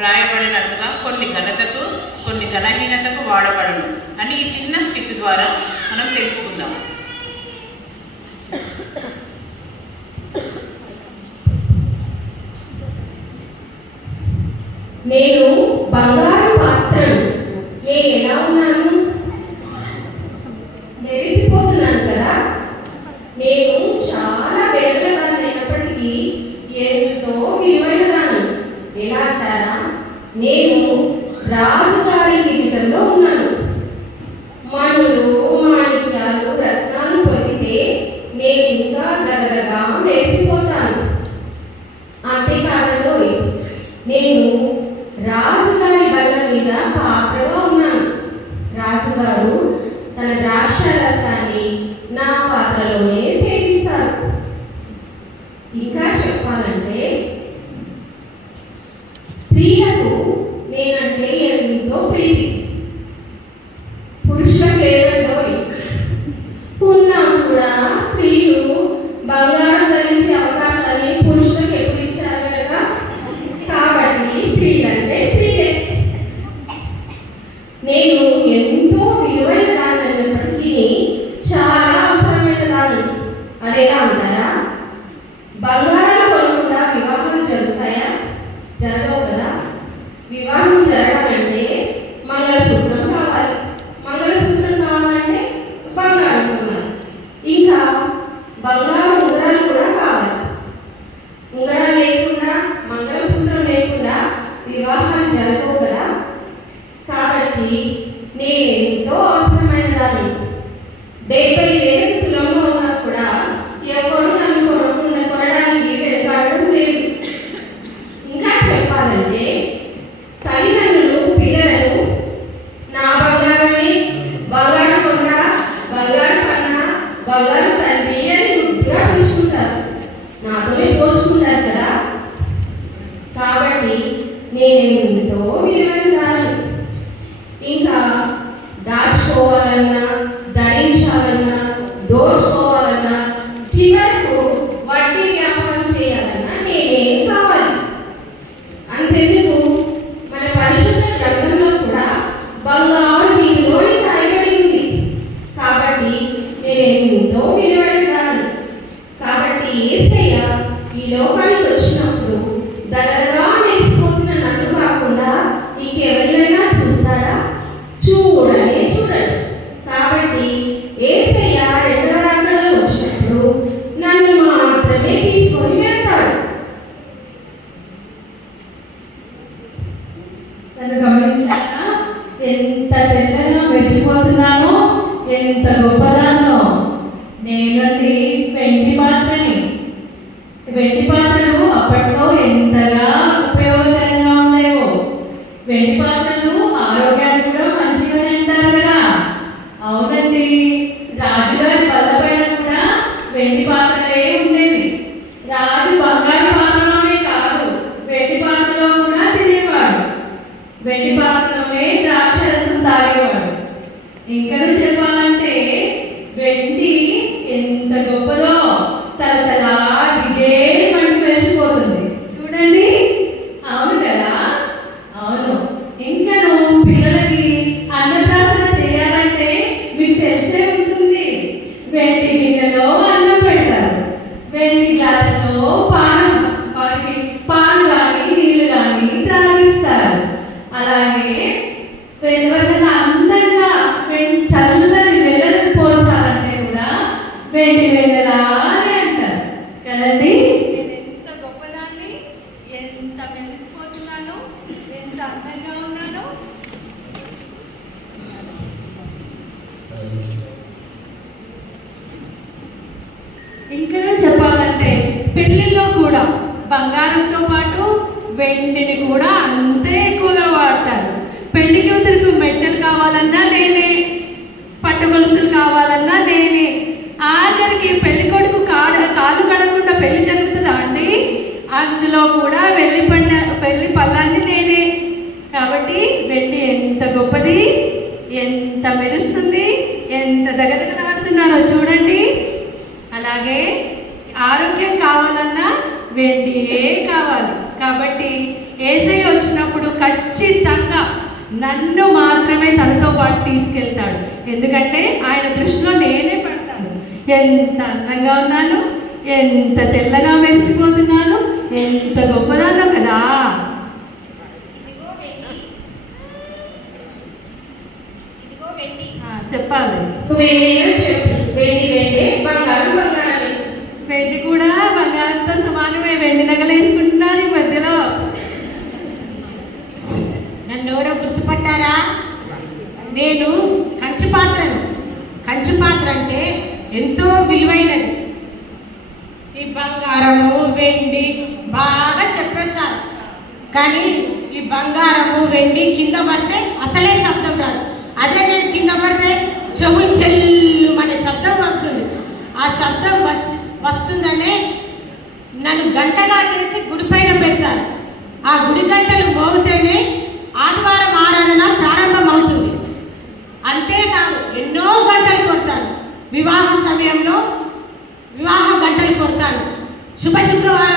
రాయబడినట్లుగా కొన్ని ఘనతకు కొన్ని ఘనహీనతకు వాడబడను అని ఈ చిన్న స్టిక్ ద్వారా మనం తెలుసుకుందాం. నేను బంగారు పాత్రను నేను ఎలా ఉన్నాను మెరిసిపోతున్నాను కదా నేను చాలా వెలుగుదాన్ని అయినప్పటికీ ఎంతో విలువైనదాను ఎలా అంటారా నేను రాజుగారి కిరీటంలో ఉన్నాను మణులు మాణిక్యాలు రత్నాలు పొందితే నేను ఇంకా గదగగా వేసిపోతాను అంతేకాదంలో నేను రాజుగారి బల్ల మీద పాత్రగా ఉన్నాను. రాజుగారు తన ద్రాక్ష రసాన్ని వివాహం జరగాలంటే మంగళసూత్రం కావాలి. మంగళసూత్రం కావాలంటే బంగారం కొనాలి. ఇంకా బంగారం ఉంగరాలు కూడా కావాలి. ఉంగరాలు లేకుండా మంగళసూత్రం లేకుండా వివాహాలు జరగవు కదా. కాబట్టి నేను ఎంతో అవసరమైన దాన్ని. డెబ్బై వేలకు తులంలో ఉన్నా కూడా ఎవరు నన్ను కొనకుండా కొనడానికి వెనకాడడం లేదు ఇంకా చెప్పాలంటే తల్లిదండ్రులు పిల్లలను నా బంగారమే బంగారు కొండ బంగారు కన్న బంగారు తండ్రి అని ముద్దుగా పిలుచుకుంటారు. నాతోనే పోల్చుకుంటారు కదా. కాబట్టి నేను ఎంతో విలువైన ఇంకా దాచుకోవాలన్నా ధరించాలన్నా దోచుకోవాలన్నా చివరకు వడ్డీ వ్యాపారం చేయాలన్నా నేనేం కావాలి అంతెందుకు మన పరిశుద్ధ గ్రంథంలో కూడా బంగారు వీధిలోని రాయబడి ఉంది కాబట్టి నేను ఎంతో విలువైన కాబట్టి ఏసయ్య ఈ లోకానికి వచ్చినప్పుడు దగ్గరగా వేసుకుంటున్న నన్ను కాకుండా ఇంకెవరినైనా చూస్తారా చూడనే చూడడు. కాబట్టి ఏసయ్య రెండవ రాకడలో వచ్చినప్పుడు నన్ను మాత్రమే తీసుకొని వెళ్తాడు. తను గమనించాక ఎంత తెల్లగా మెచ్చిపోతున్నానో ఎంత గొప్పదానో తెలిసే ఉంటుంది. వెండి గిన్నెలో అన్నం పెడతారు. వెండి గ్లాసులో పానం పానం పాలు కానీ నీళ్ళు కానీ త్రాగిస్తారు అలాగే ఎవరైనా అందంగా వెం- చల్లని వెన్నెలను పోల్చాలంటే కూడా వెండి వెన్నెలా అని అంటారు కదండి నేను ఎంత గొప్పదాన్ని ఎంత మెరిసిపోతున్నాను ఎంత అందంగా ఉన్నాను ఇంకా చెప్పాలంటే పెళ్ళిలో కూడా బంగారంతో పాటు వెండిని కూడా అంతే ఎక్కువగా వాడతారు. పెళ్ళి కూతురుకు మెట్టలు కావాలన్నా నేనే పట్టు గొలుసులు కావాలన్నా నేనే. ఆఖరికి పెళ్ళి కొడుకు కాడ కాలు కడకుండా పెళ్ళి జరుగుతుందా అండి? అందులో కూడా వెళ్ళి పండ పెళ్ళి పళ్ళాన్ని నేనే. కాబట్టి వెండి ఎంత గొప్పది ఎంత మెరుస్తుంది ఎంత దగదగలాడుతున్నారో చూడండి. అలాగే వెండియే కావాలి. కాబట్టి ఏసై వచ్చినప్పుడు ఖచ్చితంగా నన్ను మాత్రమే తనతో పాటు తీసుకెళ్తాడు. ఎందుకంటే ఆయన దృష్టిలో నేనే పడతాను. ఎంత అందంగా ఉన్నాను ఎంత తెల్లగా మెరిసిపోతున్నాను ఎంత గొప్పదానో కదా. చెప్పాలి. వెండి కూడా బంగారంతో సమానమే వెండి నగలు వేసుకుంటున్నారు ఈ మధ్యలో. నన్ను ఎవరో గుర్తుపట్టారా? నేను కంచు పాత్రను. కంచు పాత్ర అంటే ఎంతో విలువైనది. ఈ బంగారము వెండి బాగా చెప్పొచ్చారు. కానీ ఈ బంగారము వెండి కింద పడితే అసలే శబ్దం రాదు. అదే నేను కింద పడితే చెవులు చెల్లు అనే శబ్దం వస్తుంది. ఆ శబ్దం వచ్చి వస్తుంది నన్ను గంటగా చేసి గుడి పైన పెడతారు. ఆ గుడి గంటలు మోగితేనే ఆదివారం ఆరాధన ప్రారంభం అవుతుంది అంతేకాదు ఎన్నో గంటలు కొడతాను వివాహ సమయంలో వివాహ గంటలు కొడతాను శుభ శుక్రవారం